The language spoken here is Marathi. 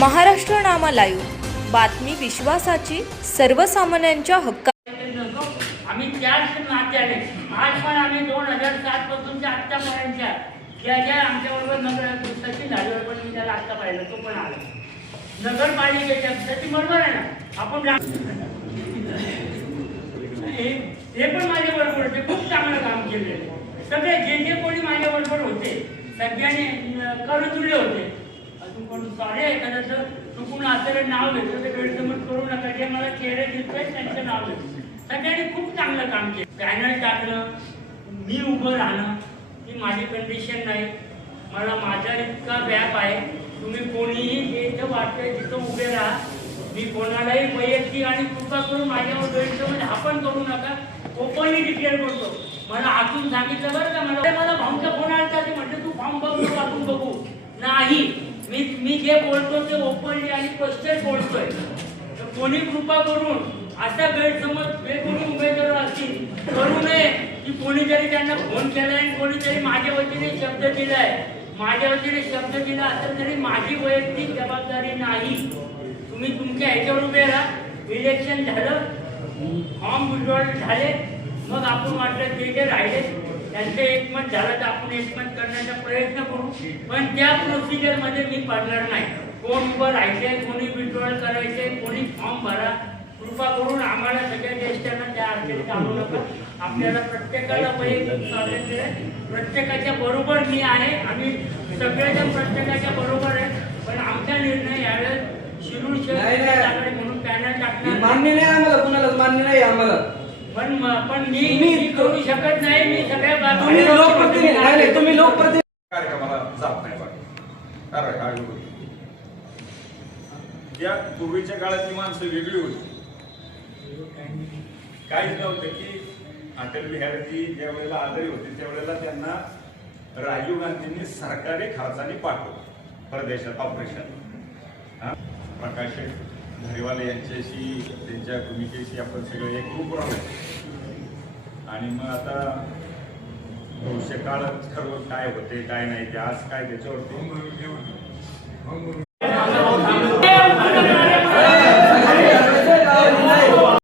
महाराष्ट्र नामा लाईव्ह, बातमी विश्वासाची, सर्वसामान्यांच्या हक्का. आम्ही त्याच नात्याने आज पण आम्ही 2007 पासूनच्या आत्तापर्यंतच्या ज्या आमच्याबरोबर नगर सचिन झाल्यावर पण मी त्याला आत्ता पाहिलं, तो पण आला नगरपालिकेच्या. सचिन बरोबर आहे ना, आपण हे पण माझ्याबरोबर होते, खूप चांगलं काम केलेलं. सगळे जे कोणी माझ्याबरोबर होते सगळ्यांनी करुजुले होते. अजून कोण सॉरी एखाद्याचं चुकून असलेलं नाव घेतलं तर गैरसमज करू नका. जे मला चेहरे दिसतोय त्यांचं नाव घेतलं. सगळ्यांनी खूप चांगलं काम केलं. पॅनल टाकलं, मी उभं राहणं ही माझी कंडिशन नाही. मला माझा इतका व्याप आहे. तुम्ही कोणीही जिथं वाटतंय तिथं उभे राहा. मी कोणालाही वैयक्तिक आणि कृपा करून माझ्यावर गैरसमज हा पण करू नका. ओपनली डिक्लेअर करतो. मला आतून सांगितलं बरं का, मला भाऊंचा फोन आला ते म्हटलं तू फॉर्म बघ, आपण बघू. नाही, मी जे बोलतो ते ओपनली आणि क्वेश्चन बोलतोय. तर कोणी कृपा करून असा गैरसमज जे कोणी उमेदवार असतील करू नये की कोणीतरी त्यांना फोन केलाय आणि कोणीतरी माझ्या वतीने शब्द दिलाय. माझ्या वतीने शब्द दिला असेल तरी माझी वैयक्तिक जबाबदारी नाही. तुम्ही तुमच्या ह्याच्यावर उभे राहा. इलेक्शन झालं, फॉर्म विड्रॉल झाले, मग आपण वाटलं जे राहिले त्यांचं एकमत झालं तर आपण एकमत करण्याचा प्रयत्न करू. पण त्या प्रोसिजरमध्ये मी पडणार नाही. कोण उभं राहायचंय, कोणी विड्रॉल करायचंय, कोणी फॉर्म भरा. कृपा करून आम्हाला सगळ्या ज्येष्ठांना त्या अडचणीत आणू नका. आपल्याला प्रत्येकाला वैयक्तिक स्वातंत्र्य आहे. प्रत्येकाच्या बरोबर मी आहे. आम्ही सगळेजण प्रत्येकाच्या बरोबर आहे. पण आमचा निर्णय यावेळेस शिरूर शहर म्हणून पॅनल टाकणार मान्य नाही आम्हाला, कुणालाच मान्य नाही आम्हाला. पण मी करू शकत नाही. मी सगळ्या तुम्ही लोकप्रतिनिधी, तुम्ही लोकप्रतिनिधी कार्यक्रमाला जात नाही. या पूर्वीच्या काळातली माणसं वेगळी होती. काहीच नव्हतं की अटल बिहारीजी ज्या वेळेला आजारी होते त्यावेळेला त्यांना राजीव गांधींनी सरकारी खर्चाने पाठवलं परदेशात ऑपरेशन. प्रकाश धारीवाले यांच्याशी, त्यांच्या भूमिकेशी आपण सगळे एकरूप राहू. आणि मग आता भविष्य काळात ठरवून काय होते काय नाही ते आज काय त्याच्यावरती